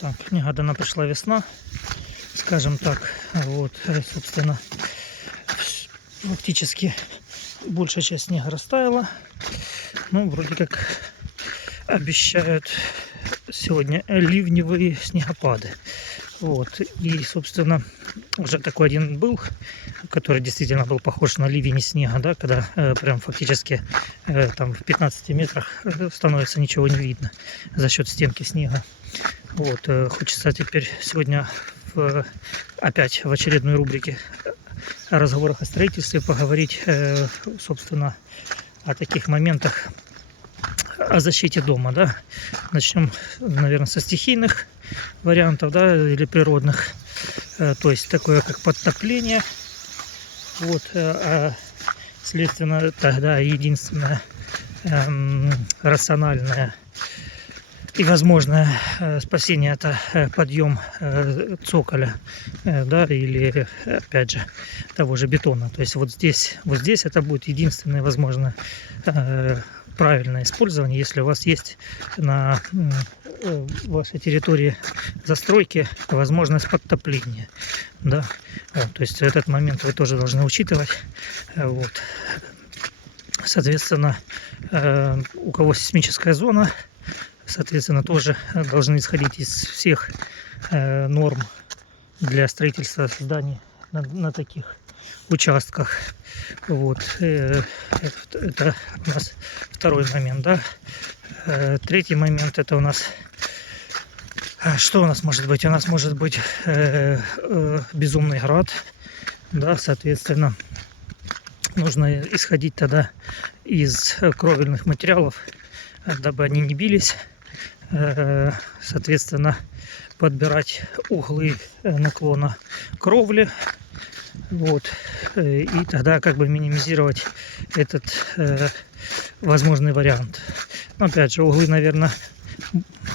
Так, негаданно пришла весна, скажем так. Вот, собственно, фактически большая часть снега растаяла. Ну, вроде как обещают сегодня ливневые снегопады. Вот, и, собственно, уже такой один был, который действительно был похож на ливень снега, да, когда прям фактически там в 15 метрах становится ничего не видно за счет стенки снега. Вот, хочется теперь сегодня опять в очередной рубрике о разговорах о строительстве поговорить, собственно, о таких моментах, о защите дома, да. Начнем, наверное, со стихийных вариантов, да, или природных, то есть такое как подтопление. Вот, следственно, тогда единственное рациональное и возможное спасение — это подъем цоколя, да, или опять же того же бетона. То есть вот здесь это будет единственное возможное правильное использование, если у вас есть на вашей территории застройки возможность подтопления, да. Вот, то есть этот момент вы тоже должны учитывать. Вот. Соответственно, у кого сейсмическая зона, соответственно, тоже должны исходить из всех норм для строительства зданий на таких участках. Вот. Это у нас второй момент, да. Третий момент — это у нас... Что у нас может быть? У нас может быть безумный град, да, соответственно, нужно исходить тогда из кровельных материалов, дабы они не бились, соответственно, подбирать углы наклона кровли, вот, и тогда как бы минимизировать этот возможный вариант. Но опять же, углы, наверное,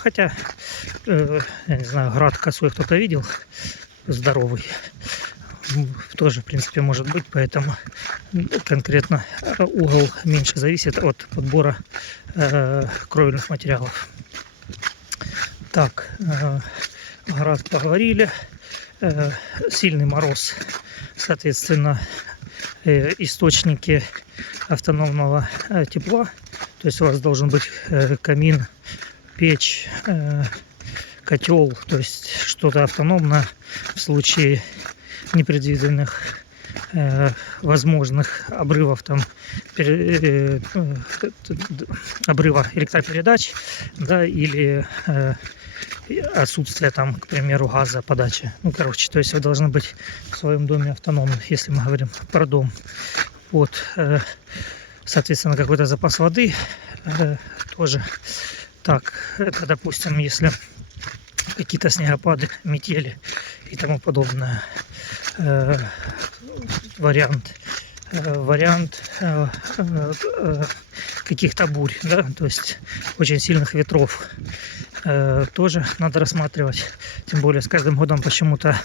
хотя, я не знаю, град косой кто-то видел, здоровый, тоже, в принципе, может быть, поэтому конкретно угол меньше зависит от подбора кровельных материалов. Так, град поговорили, сильный мороз, соответственно, источники автономного тепла, то есть у вас должен быть камин, печь, котел, то есть что-то автономное в случае непредвиденных возможных обрывов, там, обрыва электропередач, да, или отсутствие там, к примеру, газа подачи. Ну, короче, то есть вы должны быть в своем доме автономны, если мы говорим про дом. Вот, соответственно, какой-то запас воды тоже. Так, это, допустим, если какие-то снегопады, метели и тому подобное. Вариант каких-то бурь, да, то есть очень сильных ветров тоже надо рассматривать. Тем более с каждым годом почему-то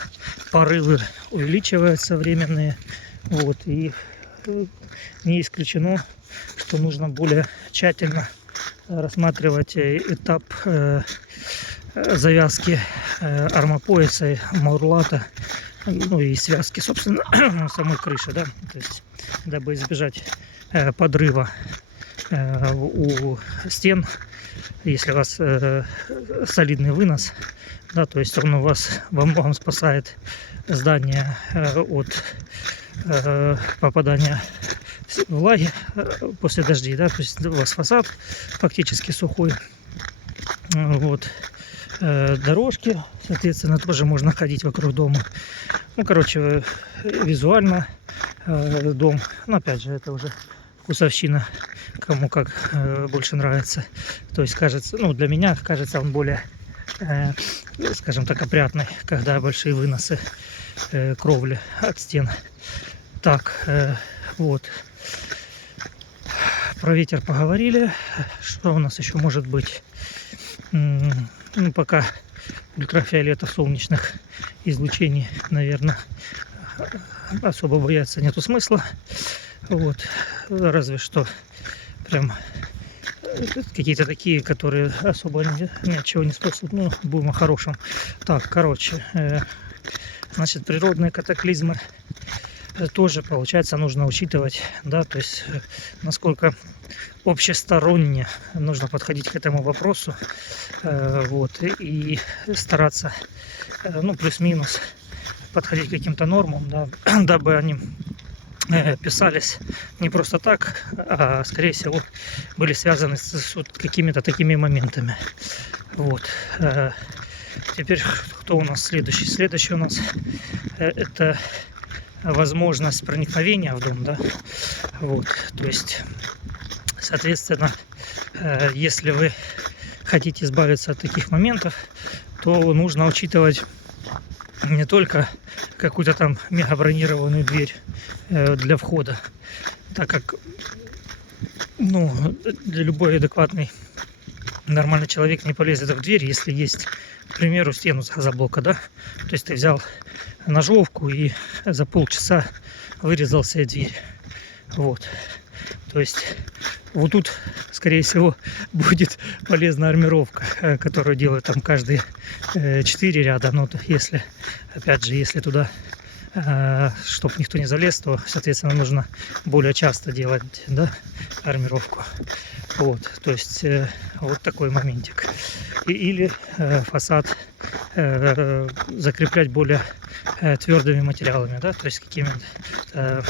порывы увеличиваются временные. Вот, и не исключено, что нужно более тщательно рассматривать этап завязки армопояса, маурлата, ну и связки, собственно, самой крыши, да, то есть дабы избежать подрыва у стен, если у вас солидный вынос, да, то есть он у вас во многом спасает здание от попадания влаги после дождей, да, то есть у вас фасад фактически сухой. Вот. Дорожки, соответственно, тоже можно ходить вокруг дома. Ну, короче, визуально дом, но опять же, это уже вкусовщина, кому как больше нравится. То есть, кажется, ну, для меня кажется он более, скажем так, опрятный, когда большие выносы кровли от стен. Так, вот. Про ветер поговорили. Что у нас еще может быть? Ну, пока ультрафиолета, солнечных излучений, наверное, особо бояться нету смысла. Вот. Разве что прям какие-то такие, которые особо ни от чего не спасут. Ну, будем о хорошем. Так, короче, значит, природные катаклизмы тоже, получается, нужно учитывать, да, то есть насколько общесторонне нужно подходить к этому вопросу, вот, и стараться, ну, плюс-минус подходить к каким-то нормам, да, дабы они писались не просто так, а, скорее всего, были связаны с вот какими-то такими моментами. Вот. Теперь кто у нас следующий? Следующий у нас это возможность проникновения в дом, да, вот, то есть, соответственно, если вы хотите избавиться от таких моментов, то нужно учитывать не только какую-то там мега бронированную дверь для входа, так как, ну, для любой адекватный нормальный человек не полезет в дверь, если есть, к примеру, стену с газоблока, да, то есть ты взял ножовку и за полчаса вырезал себе дверь, вот, то есть вот тут, скорее всего, будет полезна армировка, которую делают там каждые 4 ряда, но если, опять же, если туда, чтобы никто не залез, то, соответственно, нужно более часто делать, да, армировку. Вот, то есть вот такой моментик. Или фасад закреплять более твердыми материалами, да, то есть какими-то,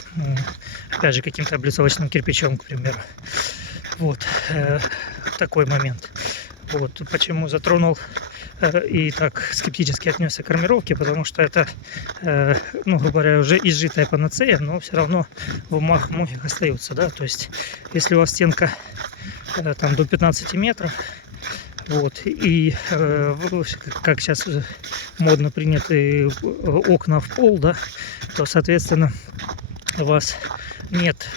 опять же, каким-то облицовочным кирпичом, к примеру. Вот такой момент. Вот почему затронул и так скептически отнесся к армировке, потому что это, ну, грубо говоря, уже изжитая панацея, но все равно в умах многих остается, да, то есть если у вас стенка там до 15 метров, вот, и как сейчас модно приняты окна в пол, да, то, соответственно, у вас нет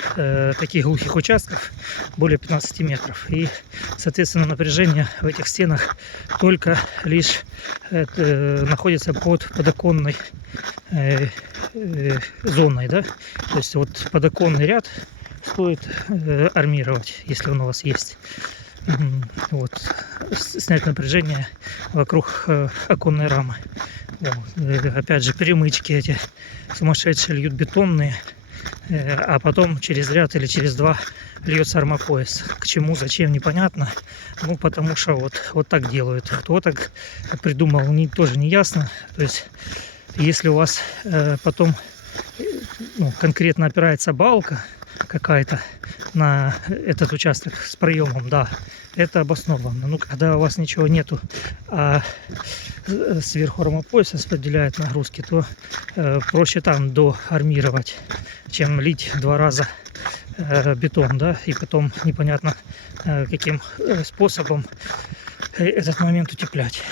таких глухих участков более 15 метров. И, соответственно, напряжение в этих стенах только лишь находится под подоконной зоной, да. То есть вот подоконный ряд стоит армировать, если он у вас есть. Вот, снять напряжение вокруг оконной рамы. Вот. Опять же, перемычки эти сумасшедшие льют бетонные, а потом через ряд или через два льется армопояс. К чему, зачем, непонятно. Ну, потому что вот так делают. Кто так придумал, тоже не ясно. То есть, если у вас потом, ну, конкретно опирается балка какая-то на этот участок с проемом, да, это обоснованно. Ну, когда у вас ничего нету, а сверху армопояс распределяет нагрузки, то проще там доармировать, чем лить 2 раза бетон, да, и потом непонятно каким способом этот момент утеплять.